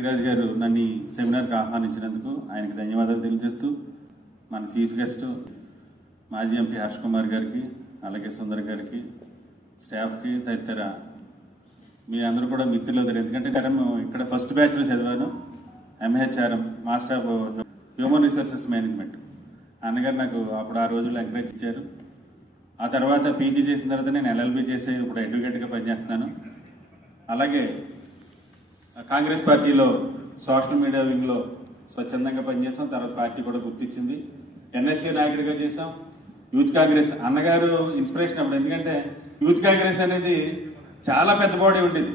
శ్రీరాజ్ గారు నన్ను సెమినార్కి ఆహ్వానించినందుకు ఆయనకి ధన్యవాదాలు తెలియజేస్తూ మన చీఫ్ గెస్ట్ మాజీ ఎంపీ హర్ష్ కుమార్ గారికి అలాగే సుందర్ గారికి స్టాఫ్కి తదితర మీ అందరూ కూడా మిత్రులు అవుతారు. ఎందుకంటే ఇక్కడ ఫస్ట్ బ్యాచ్లో చదివాను MHRM master of human resources management. అన్నగారు నాకు అప్పుడు ఆ రోజుల్లో ఎంకరేజ్ ఇచ్చారు. ఆ తర్వాత పీజీ చేసిన తర్వాత నేను LLB చేసి ఇప్పుడు అడ్వకేట్గా పనిచేస్తున్నాను. అలాగే కాంగ్రెస్ పార్టీలో సోషల్ మీడియా వింగ్లో స్వచ్ఛందంగా పనిచేసాం. తర్వాత పార్టీ కూడా గుర్తించింది. NSC నాయకుడిగా చేసాం. యూత్ కాంగ్రెస్ అన్నగారు ఇన్స్పిరేషన్ అప్పుడు. ఎందుకంటే యూత్ కాంగ్రెస్ అనేది చాలా పెద్ద బాడీ ఉండేది.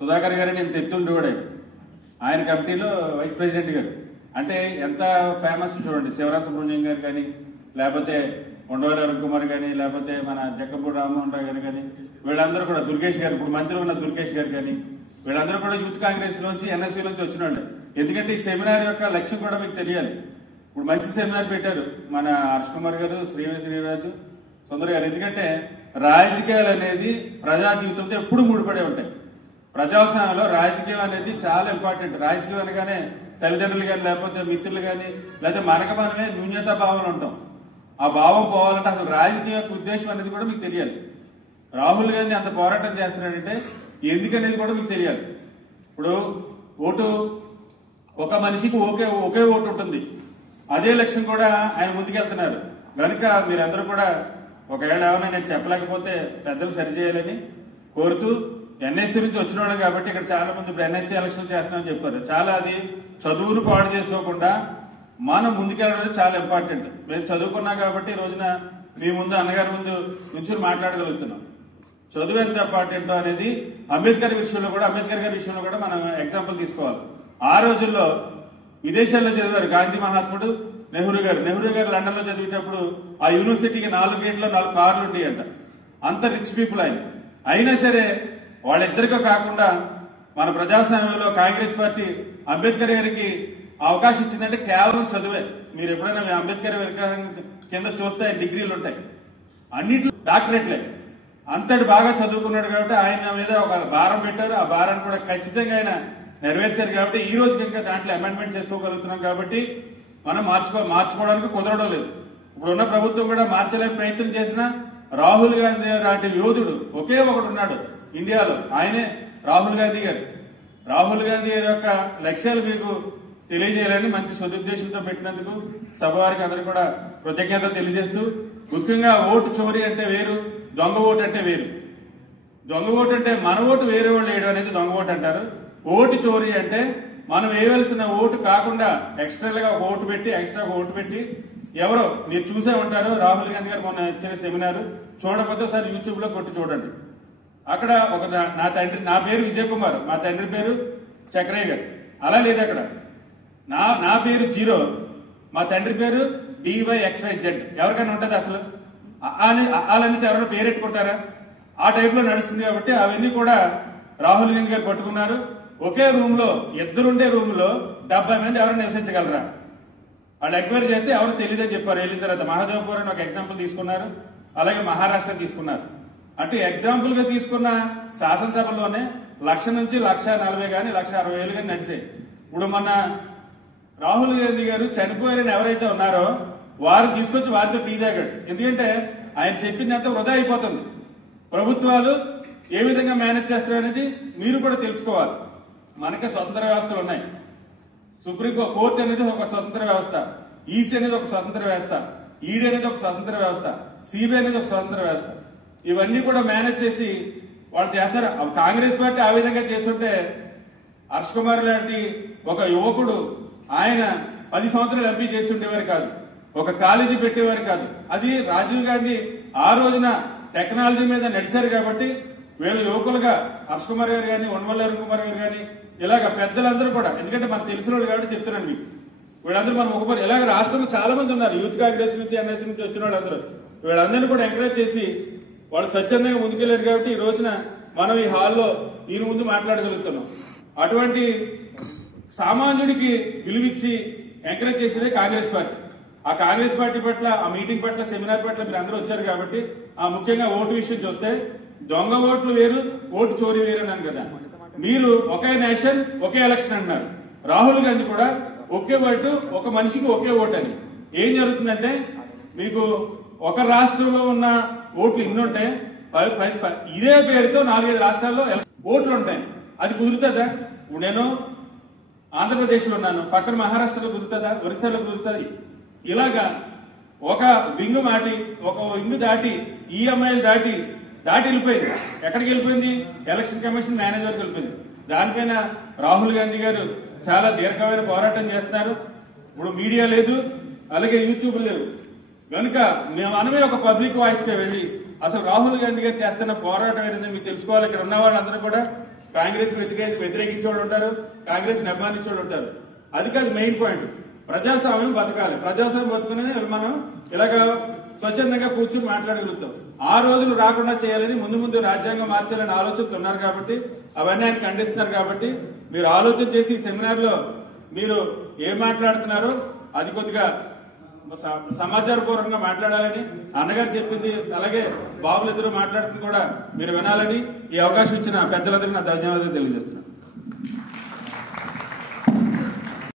సుధాకర్ గారు నేను తెత్తుండేవాడే ఆయన కమిటీలో వైస్ ప్రెసిడెంట్ గారు. అంటే ఎంత ఫేమస్ చూడండి. శివరాజ్ సుబ్రహ్మణ్యం గారు కానీ, లేకపోతే ఉండవల్లి అరుణ్ కుమార్ కానీ, లేకపోతే మన జక్కంపూడి రామ్మోహన్ రావు గారు కానీ, వీళ్ళందరూ కూడా దుర్గేష్ గారు, ఇప్పుడు మంత్రి ఉన్న దుర్గేష్ గారు కానీ, వీళ్ళందరూ కూడా యూత్ కాంగ్రెస్ నుంచి NSC నుంచి వచ్చినండి. ఎందుకంటే ఈ సెమినార్ యొక్క లక్ష్యం కూడా మీకు తెలియాలి. ఇప్పుడు మంచి సెమినార్ పెట్టారు మన హర్ష్ కుమార్ గారు, శ్రీరాజు, సుందర్ గారు. ఎందుకంటే రాజకీయాలు అనేది ప్రజా జీవితంతో ఎప్పుడు ముడిపడే ఉంటాయి. ప్రజాస్వామ్యంలో రాజకీయం అనేది చాలా ఇంపార్టెంట్. రాజకీయం అనగానే తల్లిదండ్రులు కానీ, లేకపోతే మిత్రులు కానీ, లేకపోతే మనకు మనమే న్యూన్యతా భావాలు ఉంటాం. ఆ భావం పోవాలంటే అసలు రాజకీయ యొక్క ఉద్దేశం అనేది కూడా మీకు తెలియాలి. రాహుల్ గాంధీ అంత పోరాటం చేస్తున్నాడంటే ఎందుకనేది కూడా మీకు తెలియాలి. ఇప్పుడు ఓటు ఒక మనిషికి ఒకే ఓటు ఉంటుంది. అదే లక్ష్యం కూడా ఆయన ముందుకెళ్తున్నారు. కనుక మీరందరూ కూడా ఒకవేళ ఏమైనా నేను చెప్పలేకపోతే పెద్దలు సరిచేయాలని కోరుతూ, NSC నుంచి వచ్చిన వాళ్ళు కాబట్టి ఇక్కడ చాలా మంది ఇప్పుడు NSC ఎలక్షన్ చేస్తున్నామని చెప్పారు. చాలా అది చదువును పాడు చేసుకోకుండా మనం ముందుకెళ్ళడం చాలా ఇంపార్టెంట్. మేము చదువుకున్నాం కాబట్టి ఈ రోజున మీ ముందు అన్నగారి ముందు నుంచి మాట్లాడగలుగుతున్నాం. చదువు ఎంత ఇంపార్టెంట్ అనేది అంబేద్కర్ గారి విషయంలో కూడా మనం ఎగ్జాంపుల్ తీసుకోవాలి. ఆ రోజుల్లో విదేశాల్లో చదివారు గాంధీ మహాత్ముడు, నెహ్రూ గారు లండన్ లో చదివేటప్పుడు ఆ యూనివర్సిటీకి 4 గేట్లో 4 కార్లు ఉండేయంట. అంత రిచ్ పీపుల్ ఆయన. అయినా సరే వాళ్ళిద్దరికీ కాకుండా మన ప్రజాస్వామ్యంలో కాంగ్రెస్ పార్టీ అంబేద్కర్ గారికి అవకాశం ఇచ్చిందంటే కేవలం చదువే. మీరు ఎప్పుడైనా అంబేద్కర్ విగ్రహం కింద చూస్తే డిగ్రీలు ఉంటాయి, అన్నిట్లో డాక్టరేట్లే. అంతటి బాగా చదువుకున్నాడు కాబట్టి ఆయన మీద ఒక భారం పెట్టారు. ఆ భారాన్ని కూడా ఖచ్చితంగా ఆయన నెరవేర్చారు. కాబట్టి ఈ రోజుకి ఇంకా దాంట్లో అమెండ్మెంట్ చేసుకోగలుగుతున్నాం. కాబట్టి మనం మార్చుకోవడానికి కుదరడం లేదు. ఇప్పుడున్న ప్రభుత్వం కూడా మార్చలేని ప్రయత్నం చేసినా రాహుల్ గాంధీ లాంటి యోధుడు ఒకే ఒకడు ఉన్నాడు ఇండియాలో, ఆయనే రాహుల్ గాంధీ గారు. రాహుల్ గాంధీ గారి యొక్క లక్ష్యాలు మీకు తెలియజేయాలని మంచి సదుద్దేశంతో పెట్టినందుకు సభ వారికి అందరూ కూడా కృతజ్ఞతలు తెలియజేస్తూ, ముఖ్యంగా ఓటు చోరీ అంటే వేరు, దొంగ ఓటు అంటే వేరు. దొంగ ఓటు అంటే మన ఓటు వేరే వాళ్ళు వేయడం అనేది దొంగ ఓటు అంటారు. ఓటు చోరీ అంటే మనం వేయవలసిన ఓటు కాకుండా ఎక్స్ట్రా ఓటు పెట్టి ఎవరో మీరు చూసే ఉంటారు. రాహుల్ గాంధీ గారు మొన్న ఇచ్చిన సెమినార్ చూడకపోతే ఒకసారి యూట్యూబ్ లో కొట్టి చూడండి. అక్కడ నా పేరు విజయ్ కుమార్, మా తండ్రి పేరు చక్రయ్య గారు. అలా లేదు అక్కడ నా పేరు 0, మా తండ్రి పేరు DYXYZ. ఎవరికైనా ఉంటుంది అసలు? అలానే ఎవరైనా పేరు పెట్టుకుంటారా? ఆ టైప్ లో నడుస్తుంది. కాబట్టి అవన్నీ కూడా రాహుల్ గాంధీ గారు పట్టుకున్నారు. ఒకే రూమ్ లో ఇద్దరుండే రూమ్ లో 70 మంది ఎవరైనా నివసించగలరా? వాళ్ళు ఎంక్వైరీ చేస్తే ఎవరు తెలియదని చెప్పారు. వెళ్ళిన తర్వాత మహాదేవ్పూర్ అని ఒక ఎగ్జాంపుల్ తీసుకున్నారు. అలాగే మహారాష్ట్ర తీసుకున్నారు. అంటే ఎగ్జాంపుల్ గా తీసుకున్న శాసనసభలోనే 1,00,000 నుంచి 1,40,000 కానీ 1,60,000 కానీ నడిచాయి. ఇప్పుడు మొన్న రాహుల్ గాంధీ గారు చనిపోయారని ఎవరైతే ఉన్నారో వారు తీసుకొచ్చి వారితో టీ తాగాడు. ఎందుకంటే ఆయన చెప్పిందంత వృధా అయిపోతుంది. ప్రభుత్వాలు ఏ విధంగా మేనేజ్ చేస్తారు అనేది మీరు కూడా తెలుసుకోవాలి. మనకి స్వతంత్ర వ్యవస్థలు ఉన్నాయి. సుప్రీం కోర్టు అనేది ఒక స్వతంత్ర వ్యవస్థ, ఈసీ అనేది ఒక స్వతంత్ర వ్యవస్థ, ఈడీ అనేది ఒక స్వతంత్ర వ్యవస్థ, సిబిఐ అనేది ఒక స్వతంత్ర వ్యవస్థ. ఇవన్నీ కూడా మేనేజ్ చేసి వాళ్ళు చేస్తారు. కాంగ్రెస్ పార్టీ ఆ విధంగా చేస్తుంటే హర్ష్ కుమార్ లాంటి ఒక యువకుడు ఆయన 10 సంవత్సరాలు ఎంపీ చేసి ఉండేవారు కాదు, ఒక కాలేజీ పెట్టేవారు కాదు. అది రాజీవ్ గాంధీ ఆ రోజున టెక్నాలజీ మీద నడిచారు కాబట్టి వీళ్ళు యువకులుగా హర్ష్ కుమార్ గారు కానీ, ఉండవల్లి అరుణ్ కుమార్ గారు కానీ, ఇలాగ పెద్దలందరూ కూడా, ఎందుకంటే మనకు తెలిసిన వాళ్ళు కాబట్టి చెప్తున్నాను మీకు. వీళ్ళందరూ మనం ఒకసారి ఇలాగ రాష్ట్రంలో చాలా మంది ఉన్నారు యూత్ కాంగ్రెస్ నుంచి NSC నుంచి వచ్చిన వాళ్ళందరూ. వీళ్ళందరినీ కూడా ఎంకరేజ్ చేసి వాళ్ళు స్వచ్ఛందంగా ముందుకెళ్లారు కాబట్టి ఈ రోజున మనం ఈ హాల్లో ఈయన ముందు మాట్లాడగలుగుతున్నాం. అటువంటి సామాన్యుడికి విలువిచ్చి ఎంకరేజ్ చేసేదే కాంగ్రెస్ పార్టీ. ఆ కాంగ్రెస్ పార్టీ పట్ల, ఆ మీటింగ్ పట్ల, సెమినార్ పట్ల మీరు అందరూ వచ్చారు కాబట్టి ఆ ముఖ్యంగా ఓటు విషయం చూస్తే దొంగ ఓట్లు వేరు, ఓటు చోరీ వేరు అన్నాను కదా. మీరు ఒకే నేషన్ ఒకే ఎలక్షన్ అంటున్నారు. రాహుల్ గాంధీ కూడా ఒకే ఓటు, ఒక మనిషికి ఒకే ఓటు అని. ఏం జరుగుతుందంటే మీకు ఒక రాష్ట్రంలో ఉన్న ఓట్లు ఇన్ని ఉంటాయి, ఇదే పేరుతో 4-5 రాష్ట్రాల్లో ఓట్లు ఉంటాయి. అది కుదురుతుందా? ఇప్పుడు నేను ఆంధ్రప్రదేశ్లో ఉన్నాను, పక్కన మహారాష్ట్రలో కుదురుతుందా, ఒరిస్సాలో కుదురుతుంది. ఇలాగా ఒక వింగు దాటి ఈఎంఐలు దాటి వెళ్ళిపోయింది. ఎక్కడికి వెళ్ళిపోయింది? ఎలక్షన్ కమిషన్ మేనేజ్ వరకు వెళ్ళిపోయింది. దానిపైన రాహుల్ గాంధీ గారు చాలా దీర్ఘమైన పోరాటం చేస్తున్నారు. ఇప్పుడు మీడియా లేదు, అలాగే యూట్యూబ్ లేవు కనుక మనమే ఒక పబ్లిక్ వాయిస్ గా వెళ్ళి అసలు రాహుల్ గాంధీ గారు చేస్తున్న పోరాటం ఏంటంటే మీకు తెలుసుకోవాలి. ఇక్కడ ఉన్న వాళ్ళందరూ కూడా కాంగ్రెస్ వ్యతిరేకించే వాళ్ళు ఉంటారు, కాంగ్రెస్ అభిమానించే వాళ్ళు ఉంటారు. అది కాదు మెయిన్ పాయింట్. ప్రజాస్వామ్యం బతకాలి. ప్రజాస్వామ్యం బతుకునే మనం ఇలాగ స్వచ్ఛందంగా కూర్చొని మాట్లాడగలుగుతాం. ఆ రోజులు రాకుండా చేయాలని ముందు రాజ్యాంగం మార్చాలని ఆలోచనలు ఉన్నారు కాబట్టి అవన్నీ ఆయన ఖండిస్తున్నారు. కాబట్టి మీరు ఆలోచన చేసి ఈ సెమినార్ లో మీరు ఏం మాట్లాడుతున్నారో అది కొద్దిగా సమాచారపూర్వకంగా మాట్లాడాలని అన్నగారు చెప్పింది, అలాగే బాబులు ఇద్దరు మాట్లాడుతుంది కూడా మీరు వినాలని ఈ అవకాశం ఇచ్చిన పెద్దలందరికీ నా ధన్యవాదాలు తెలియజేస్తున్నాను.